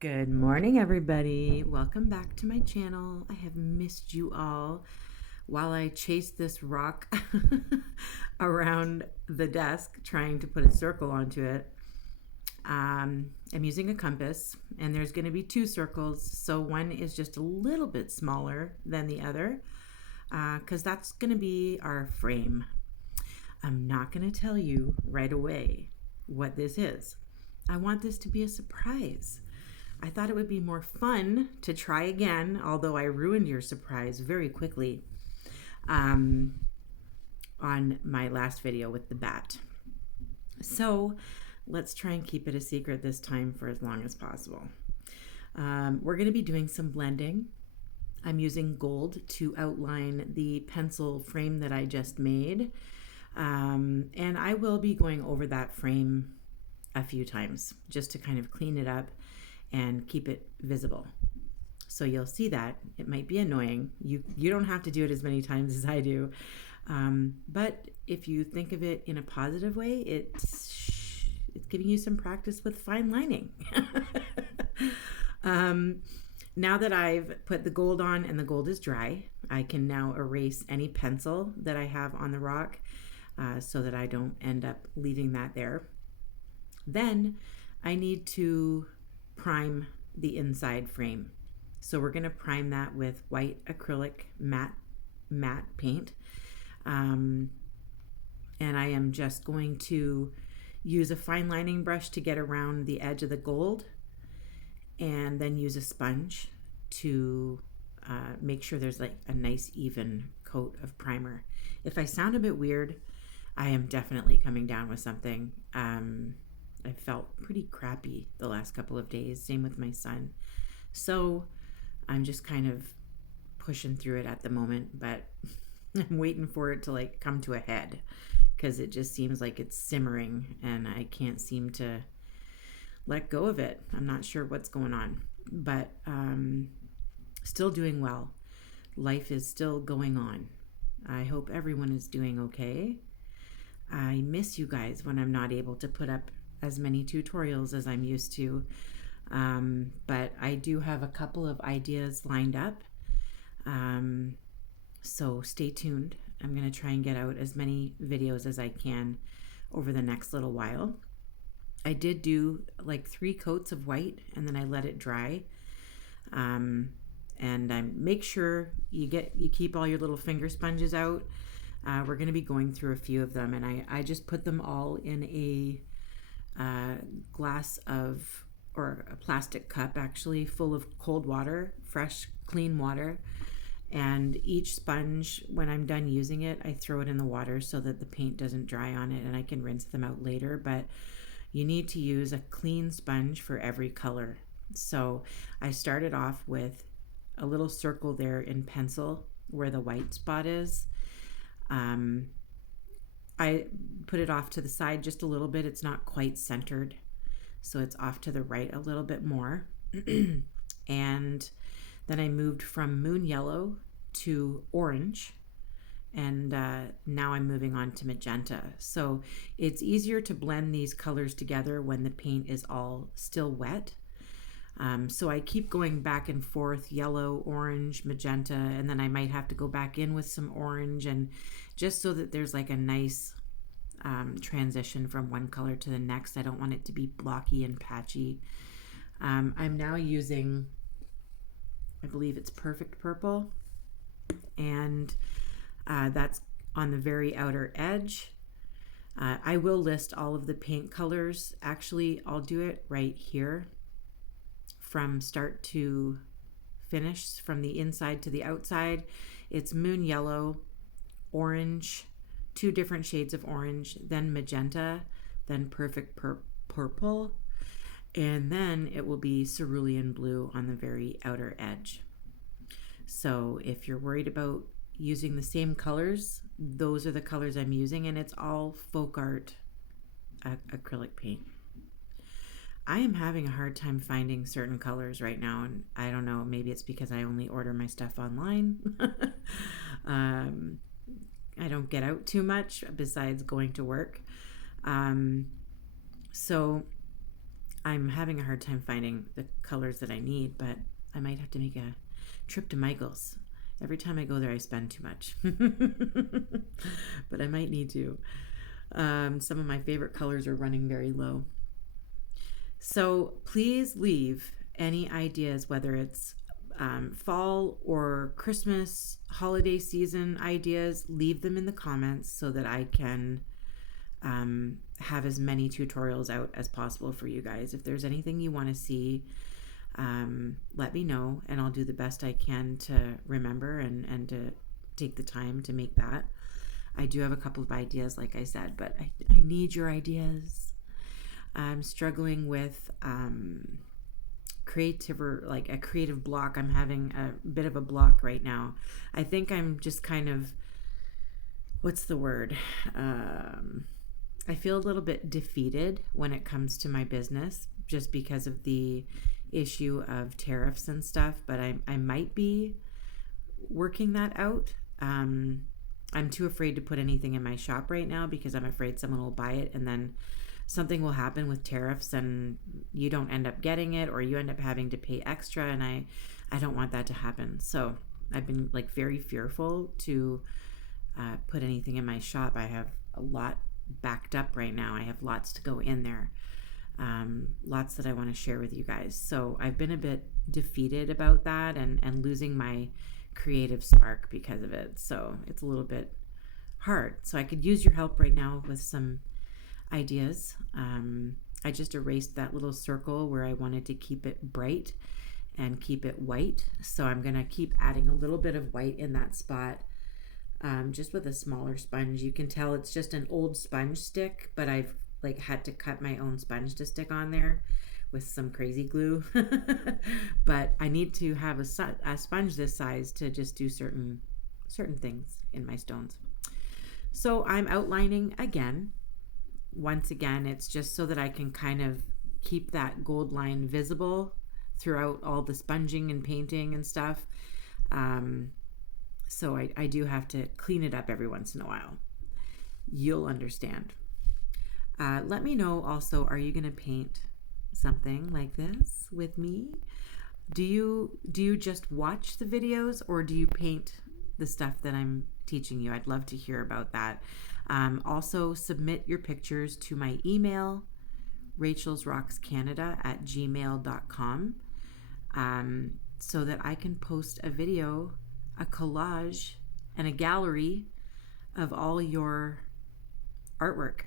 Good morning, everybody. Welcome back to my channel. I have missed you all while I chased this rock around the desk trying to put a circle onto it. I'm using a compass, and there's going to be two circles, so one is just a little bit smaller than the other because that's going to be our frame. I'm not going to tell you right away what this is. I want this to be a surprise. I thought it would be more fun to try again, although I ruined your surprise very quickly on my last video with the bat. So let's try and keep it a secret this time for as long as possible. We're going to be doing some blending. I'm using gold to outline the pencil frame that I just made. And I will be going over that frame a few times just to kind of clean it up and keep it visible. So you'll see that. It might be annoying. You don't have to do it as many times as I do. But if you think of it in a positive way, it's giving you some practice with fine lining. Now that I've put the gold on and the gold is dry, I can now erase any pencil that I have on the rock so that I don't end up leaving that there. Then I need to prime the inside frame. So we're going to prime that with white acrylic matte paint. And I am just going to use a fine lining brush to get around the edge of the gold, and then use a sponge to make sure there's like a nice even coat of primer. If I sound a bit weird, I am definitely coming down with something. I felt pretty crappy the last couple of days, same with my son. So I'm just kind of pushing through it at the moment, but I'm waiting for it to like come to a head because it just seems like it's simmering and I can't seem to let go of it. I'm not sure what's going on, but still doing well. Life is still going on. I hope everyone is doing okay. I miss you guys when I'm not able to put up as many tutorials as I'm used to. But I do have a couple of ideas lined up. So stay tuned. I'm going to try and get out as many videos as I can over the next little while. I did do like 3 coats of white and then I let it dry. And I make sure you keep all your little finger sponges out. We're going to be going through a few of them, and I just put them all in a glass of, or a plastic cup actually, full of cold water, fresh, clean water. And each sponge, when I'm done using it, I throw it in the water so that the paint doesn't dry on it and I can rinse them out later. But you need to use a clean sponge for every color. So I started off with a little circle there in pencil where the white spot is. I put it off to the side just a little bit. It's not quite centered, so it's off to the right a little bit more. And then I moved from moon yellow to orange, and now I'm moving on to magenta. So it's easier to blend these colors together when the paint is all still wet. So I keep going back and forth, yellow, orange, magenta, and then I might have to go back in with some orange, and just so that there's like a nice transition from one color to the next. I don't want it to be blocky and patchy. I'm now using, I believe it's Perfect Purple, and that's on the very outer edge. I will list all of the paint colors. Actually, I'll do it right here from start to finish, from the inside to the outside. It's moon yellow, orange, 2 different shades of orange, then magenta, then perfect purple, and then it will be cerulean blue on the very outer edge. So if you're worried about using the same colors, those are the colors I'm using, and it's all Folkart acrylic paint. I am having a hard time finding certain colors right now, and I don't know, maybe it's because I only order my stuff online. I don't get out too much besides going to work. So I'm having a hard time finding the colors that I need, but I might have to make a trip to Michael's. Every time I go there, I spend too much. But I might need to. Some of my favorite colors are running very low. So please leave any ideas, whether it's fall or Christmas, holiday season ideas, leave them in the comments so that I can have as many tutorials out as possible for you guys. If there's anything you want to see, let me know, and I'll do the best I can to remember and to take the time to make that. I do have a couple of ideas, like I said, but I need your ideas. I'm struggling with a creative block. I'm having a bit of a block right now. I think I'm just kind of, what's the word? I feel a little bit defeated when it comes to my business just because of the issue of tariffs and stuff, but I might be working that out. I'm too afraid to put anything in my shop right now because I'm afraid someone will buy it and then something will happen with tariffs and you don't end up getting it, or you end up having to pay extra, and I don't want that to happen. So I've been like very fearful to put anything in my shop. I have a lot backed up right now. I have lots to go in there. Lots that I want to share with you guys. So I've been a bit defeated about that and losing my creative spark because of it. So it's a little bit hard. So I could use your help right now with some ideas. I just erased that little circle where I wanted to keep it bright and keep it white. So I'm going to keep adding a little bit of white in that spot, just with a smaller sponge. You can tell it's just an old sponge stick, but I've had to cut my own sponge to stick on there with some crazy glue. But I need to have a sponge this size to just do certain things in my stones. So I'm outlining again. Once again, it's just so that I can kind of keep that gold line visible throughout all the sponging and painting and stuff. So I do have to clean it up every once in a while. You'll understand. Let me know also, are you going to paint something like this with me? Do you just watch the videos, or do you paint the stuff that I'm teaching you? I'd love to hear about that. Also, submit your pictures to my email, rachelsrockscanada@gmail.com, so that I can post a video, a collage, and a gallery of all your artwork.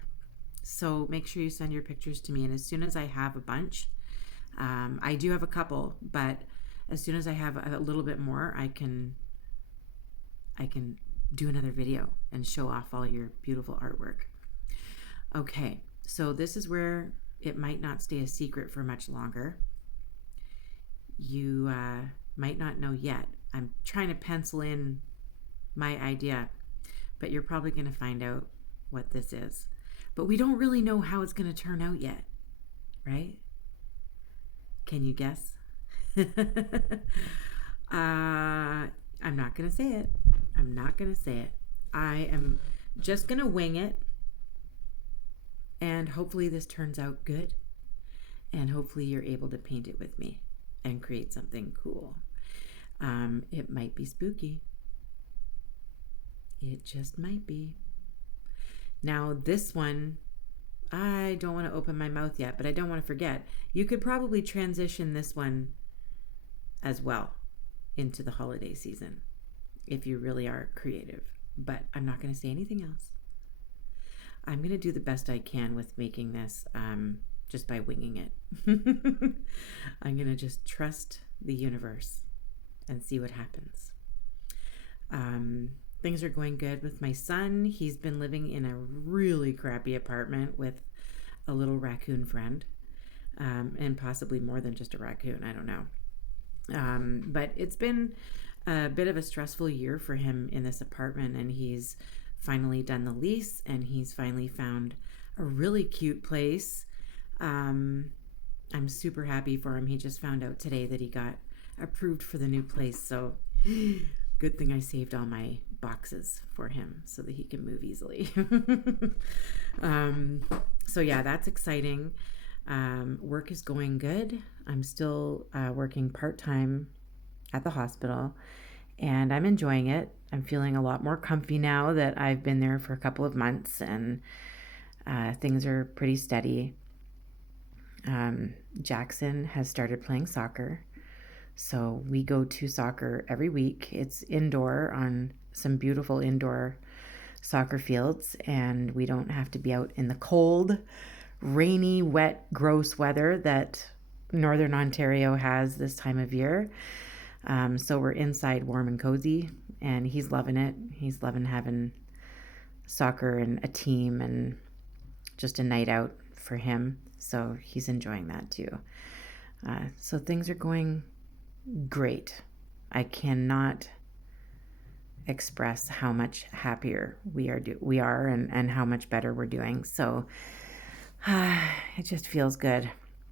So make sure you send your pictures to me, and as soon as I have a bunch, I do have a couple, but as soon as I have a little bit more, I can do another video and show off all your beautiful artwork. Okay, so this is where it might not stay a secret for much longer. You might not know yet. I'm trying to pencil in my idea, but you're probably going to find out what this is. But we don't really know how it's going to turn out yet, right? Can you guess? I'm not going to say it. I'm not going to say it. I am just going to wing it. And hopefully this turns out good. And hopefully you're able to paint it with me and create something cool. It might be spooky. It just might be. Now this one, I don't want to open my mouth yet, but I don't want to forget. You could probably transition this one as well into the holiday season if you really are creative. But I'm not going to say anything else. I'm going to do the best I can with making this just by winging it. I'm going to just trust the universe and see what happens. Things are going good with my son. He's been living in a really crappy apartment with a little raccoon friend, and possibly more than just a raccoon. I don't know. But it's been a bit of a stressful year for him in this apartment, and he's finally done the lease, and he's finally found a really cute place. I'm super happy for him. He just found out today that he got approved for the new place, so good thing I saved all my boxes for him so that he can move easily. So yeah, that's exciting. Work is going good. I'm still working part-time at the hospital, and I'm enjoying it. I'm feeling a lot more comfy now that I've been there for a couple of months, and things are pretty steady. Jackson has started playing soccer, so we go to soccer every week. It's indoor on some beautiful indoor soccer fields, and we don't have to be out in the cold, rainy, wet, gross weather that Northern Ontario has this time of year. So we're inside warm and cozy, and he's loving it. He's loving having soccer and a team and just a night out for him. So he's enjoying that too. So things are going great. I cannot express how much happier we are and how much better we're doing. So it just feels good.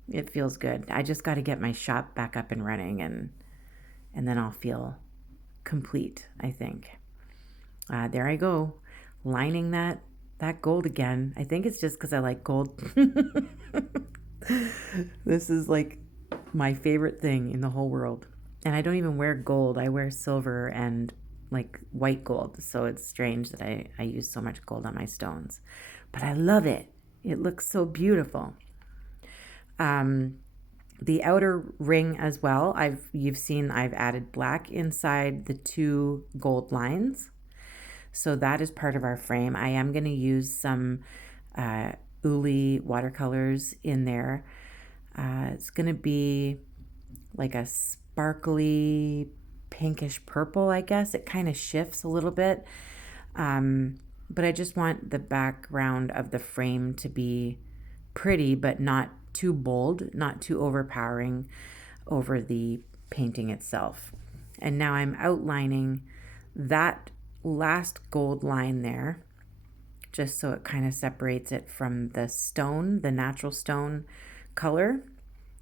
It feels good. I just got to get my shop back up and running, and then I'll feel complete, I think. There I go, lining that gold again. I think it's just because I like gold. This is like my favorite thing in the whole world. And I don't even wear gold. I wear silver and like white gold. So it's strange that I use so much gold on my stones. But I love it. It looks so beautiful. The outer ring as well, you've seen I've added black inside the 2 gold lines. So that is part of our frame. I am going to use some Uli watercolors in there. It's going to be like a sparkly pinkish purple, I guess. It kind of shifts a little bit. But I just want the background of the frame to be pretty, but not too bold, not too overpowering over the painting itself. And now I'm outlining that last gold line there, just so it kind of separates it from the stone, the natural stone color.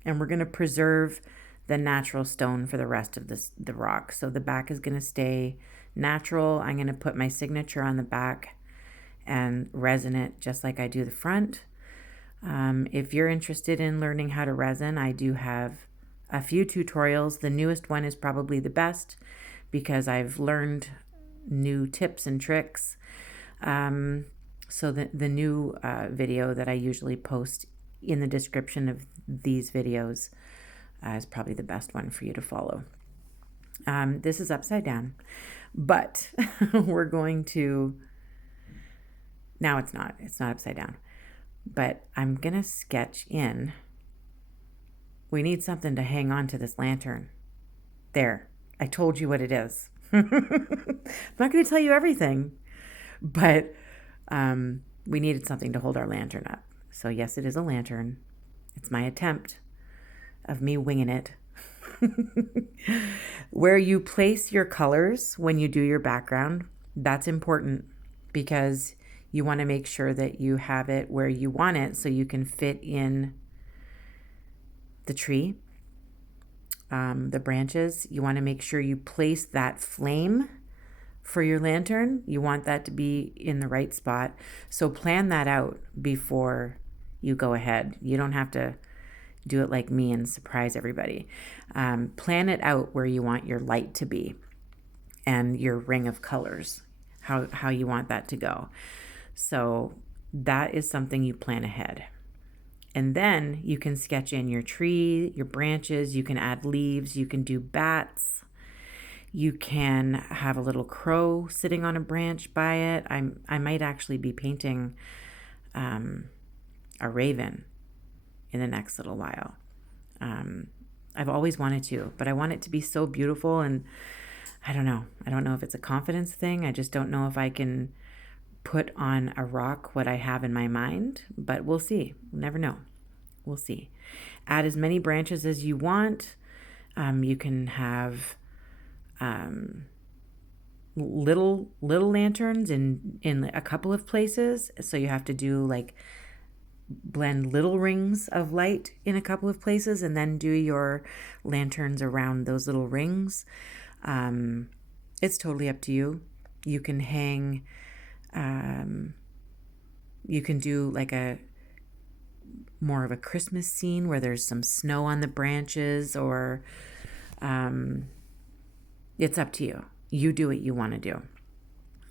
And we're going to preserve the natural stone for the rest of the rock. So the back is going to stay natural. I'm going to put my signature on the back and resin it just like I do the front. If you're interested in learning how to resin, I do have a few tutorials. The newest one is probably the best because I've learned new tips and tricks. So the new video that I usually post in the description of these videos is probably the best one for you to follow. This is upside down, but we're going to, now it's not upside down, but I'm going to sketch in. We need something to hang on to this lantern. There, I told you what it is. I'm not going to tell you everything, but we needed something to hold our lantern up. So yes, it is a lantern. It's my attempt of me winging it. Where you place your colors when you do your background, that's important because you want to make sure that you have it where you want it so you can fit in the tree, the branches. You want to make sure you place that flame for your lantern. You want that to be in the right spot. So plan that out before you go ahead. You don't have to do it like me and surprise everybody. Plan it out where you want your light to be and your ring of colors, how you want that to go. So that is something you plan ahead. And then you can sketch in your tree, your branches, you can add leaves, you can do bats, you can have a little crow sitting on a branch by it. I might actually be painting a raven in the next little while. I've always wanted to, but I want it to be so beautiful, and I don't know if it's a confidence thing. I just don't know if I can put on a rock what I have in my mind, but we'll see. We'll never know. We'll see. Add as many branches as you want. You can have little lanterns in a couple of places. So you have to do like blend little rings of light in a couple of places and then do your lanterns around those little rings. It's totally up to you. You can hang, you can do like more of a Christmas scene where there's some snow on the branches, or it's up to you. You do what you want to do.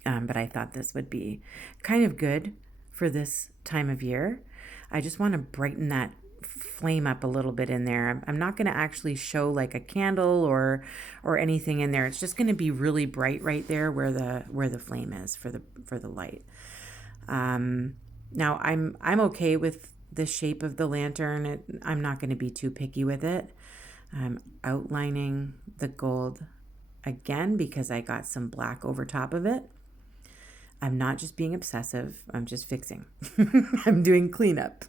But I thought this would be kind of good for this time of year. I just want to brighten that flame up a little bit in there. I'm not going to actually show like a candle or anything in there. It's just going to be really bright right there where the flame is for the light. Now I'm okay with the shape of the lantern. I'm not going to be too picky with it. I'm outlining the gold again because I got some black over top of it. I'm not just being obsessive. I'm just fixing. I'm doing cleanup.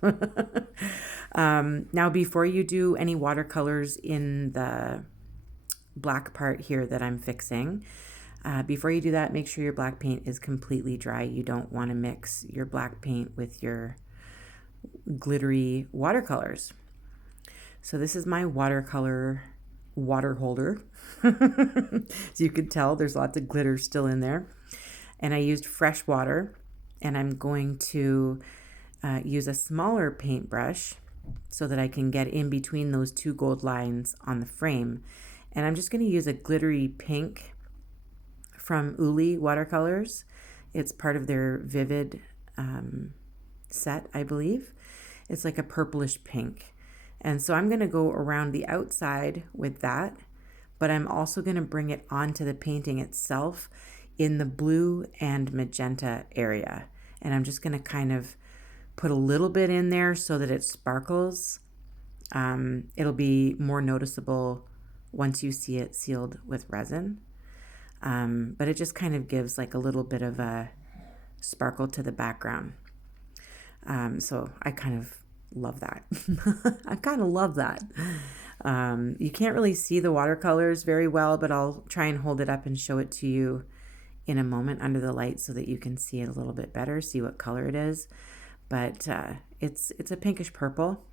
Now, before you do any watercolors in the black part here that I'm fixing, before you do that, make sure your black paint is completely dry. You don't want to mix your black paint with your glittery watercolors. So this is my watercolor water holder. So you can tell there's lots of glitter still in there. And I used fresh water, and I'm going to use a smaller paintbrush so that I can get in between those two gold lines on the frame. And I'm just going to use a glittery pink from Uli Watercolors. It's part of their Vivid set, I believe. It's like a purplish pink. And so I'm going to go around the outside with that, but I'm also going to bring it onto the painting itself in the blue and magenta area. And I'm just going to kind of put a little bit in there so that it sparkles. It'll be more noticeable once you see it sealed with resin. But it just kind of gives like a little bit of a sparkle to the background. So I kind of love that. I kind of love that. You can't really see the watercolors very well, but I'll try and hold it up and show it to you in a moment under the light so that you can see it a little bit better, see what color it is. But it's a pinkish purple.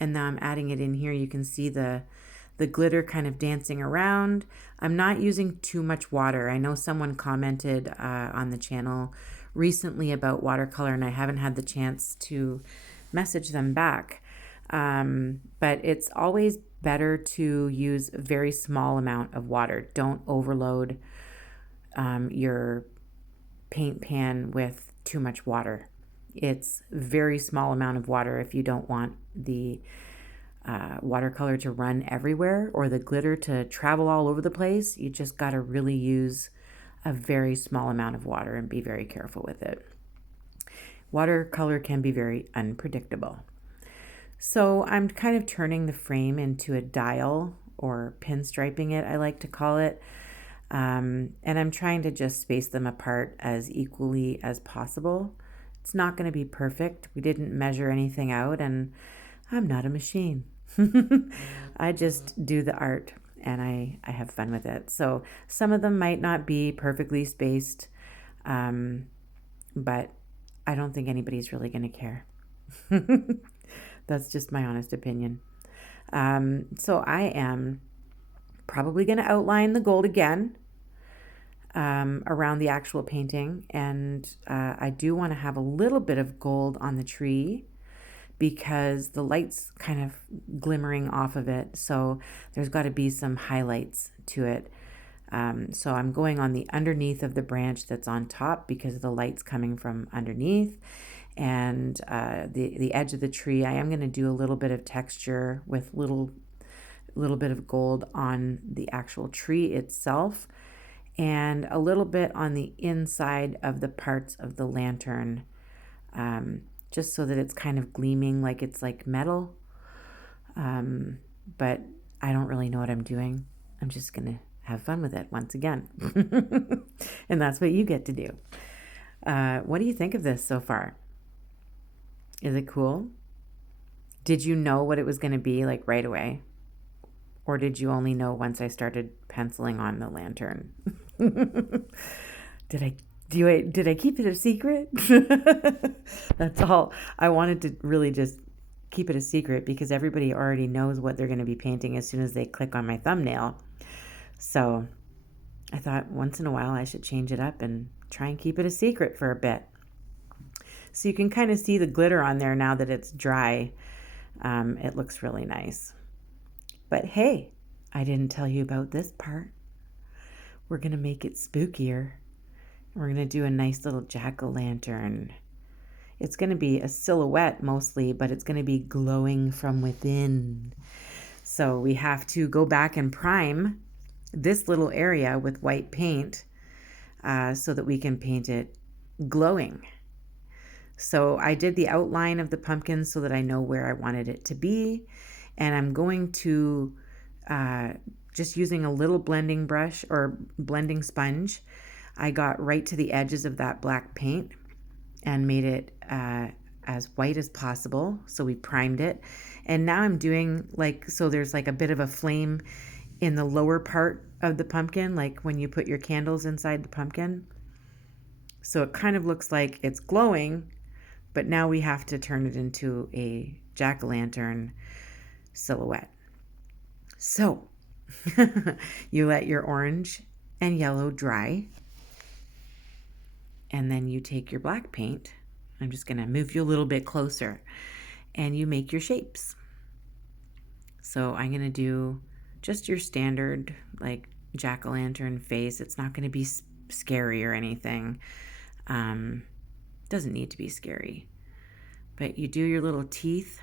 And now I'm adding it in here. You can see the glitter kind of dancing around. I'm not using too much water. I know someone commented on the channel recently about watercolor, and I haven't had the chance to message them back. But it's always better to use a very small amount of water. Don't overload your paint pan with too much water. It's very small amount of water if you don't want the watercolor to run everywhere or the glitter to travel all over the place. You just got to really use a very small amount of water and be very careful with it. Watercolor can be very unpredictable. So I'm kind of turning the frame into a dial, or pinstriping it, I like to call it. And I'm trying to just space them apart as equally as possible. It's not going to be perfect. We didn't measure anything out, and I'm not a machine. I just do the art, and I have fun with it. So some of them might not be perfectly spaced, but I don't think anybody's really going to care. That's just my honest opinion. So I am probably going to outline the gold again around the actual painting. And I do want to have a little bit of gold on the tree because the light's kind of glimmering off of it. So there's got to be some highlights to it. So I'm going on the underneath of the branch that's on top because the light's coming from underneath. And the edge of the tree, I am going to do a little bit of texture with little bit of gold on the actual tree itself, and a little bit on the inside of the parts of the lantern, just so that it's kind of gleaming like it's like metal. But I don't really know what I'm doing. I'm just going to have fun with it once again. And that's what you get to do. What do you think of this so far? Is it cool? Did you know what it was going to be like right away? Or did you only know once I started penciling on the lantern? Did I keep it a secret? That's all. I wanted to really just keep it a secret because everybody already knows what they're going to be painting as soon as they click on my thumbnail. So I thought once in a while I should change it up and try and keep it a secret for a bit. So you can kind of see the glitter on there now that it's dry. It looks really nice. But hey, I didn't tell you about this part. We're going to make it spookier. We're going to do a nice little jack-o'-lantern. It's going to be a silhouette mostly, but it's going to be glowing from within. So we have to go back and prime this little area with white paint so that we can paint it glowing. So I did the outline of the pumpkin so that I know where I wanted it to be. And I'm going to, just using a little blending brush or blending sponge, I got right to the edges of that black paint and made it as white as possible. So we primed it. And now I'm doing so there's like a bit of a flame in the lower part of the pumpkin, like when you put your candles inside the pumpkin. So it kind of looks like it's glowing, but now we have to turn it into a jack-o'-lantern silhouette. So you let your orange and yellow dry, and then you take your black paint. I'm just going to move you a little bit closer, and you make your shapes. So I'm going to do just your standard like jack-o'-lantern face. It's not going to be scary or anything. Doesn't need to be scary. But you do your little teeth,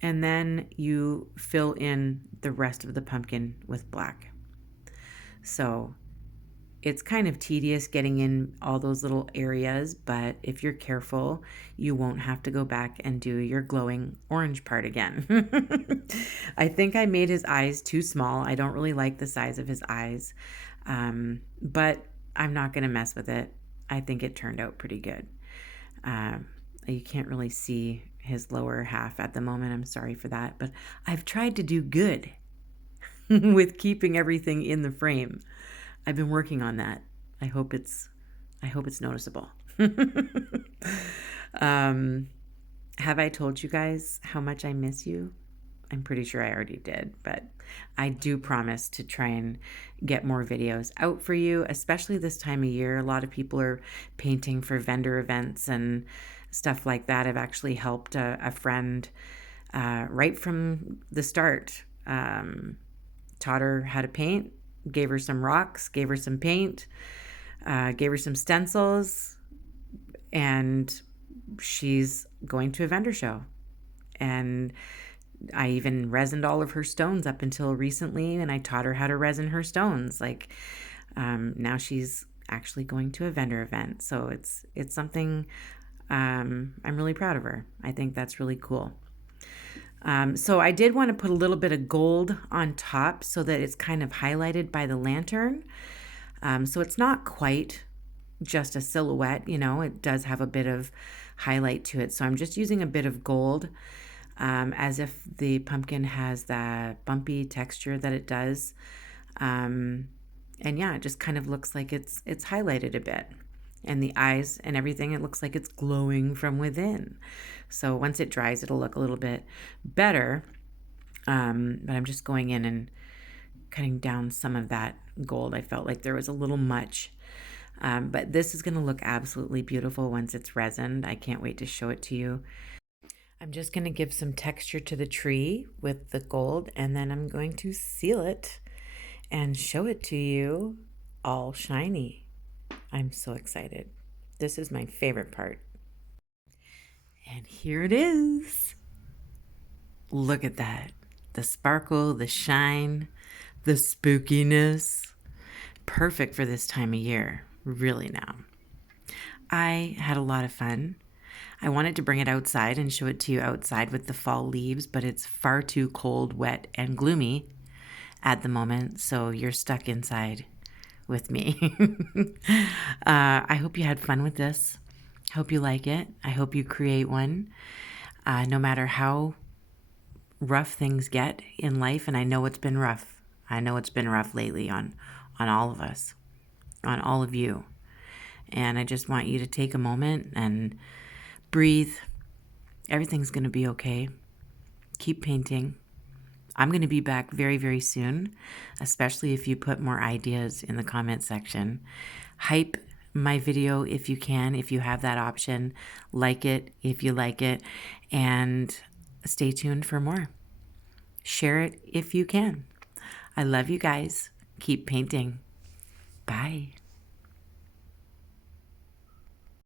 and then you fill in the rest of the pumpkin with black. So it's kind of tedious getting in all those little areas, but if you're careful, you won't have to go back and do your glowing orange part again. I think I made his eyes too small. I don't really like the size of his eyes, but I'm not going to mess with it. I think it turned out pretty good. You can't really see his lower half at the moment. I'm sorry for that, but I've tried to do good with keeping everything in the frame. I've been working on that. I hope it's noticeable. Have I told you guys how much I miss you? I'm pretty sure I already did, but I do promise to try and get more videos out for you, especially this time of year. A lot of people are painting for vendor events and stuff like that. I've actually helped a friend right from the start. Taught her how to paint, gave her some rocks, gave her some paint, gave her some stencils, and she's going to a vendor show. And I even resined all of her stones up until recently, and I taught her how to resin her stones. Now she's actually going to a vendor event. So it's something I'm really proud of her. I think that's really cool. So I did want to put a little bit of gold on top so that it's kind of highlighted by the lantern. So it's not quite just a silhouette, it does have a bit of highlight to it. So I'm just using a bit of gold, as if the pumpkin has that bumpy texture that it does. And yeah, it just kind of looks like it's highlighted a bit. And the eyes and everything, it looks like it's glowing from within. So once it dries, it'll look a little bit better. But I'm just going in and cutting down some of that gold. I felt like there was a little much. But this is going to look absolutely beautiful once it's resined. I can't wait to show it to you. I'm just going to give some texture to the tree with the gold, and then I'm going to seal it and show it to you all shiny. I'm so excited. This is my favorite part. And here it is. Look at that. The sparkle, the shine, the spookiness. Perfect for this time of year, really now. I had a lot of fun. I wanted to bring it outside and show it to you outside with the fall leaves, but it's far too cold, wet, and gloomy at the moment, so you're stuck inside with me. I hope you had fun with this. I hope you like it. I hope you create one. No matter how rough things get in life, and I know it's been rough. I know it's been rough lately on all of us, on all of you. And I just want you to take a moment and breathe. Everything's going to be okay. Keep painting. I'm going to be back very, very soon, especially if you put more ideas in the comment section. Hype my video if you can, if you have that option. Like it if you like it, and stay tuned for more. Share it if you can. I love you guys. Keep painting. Bye.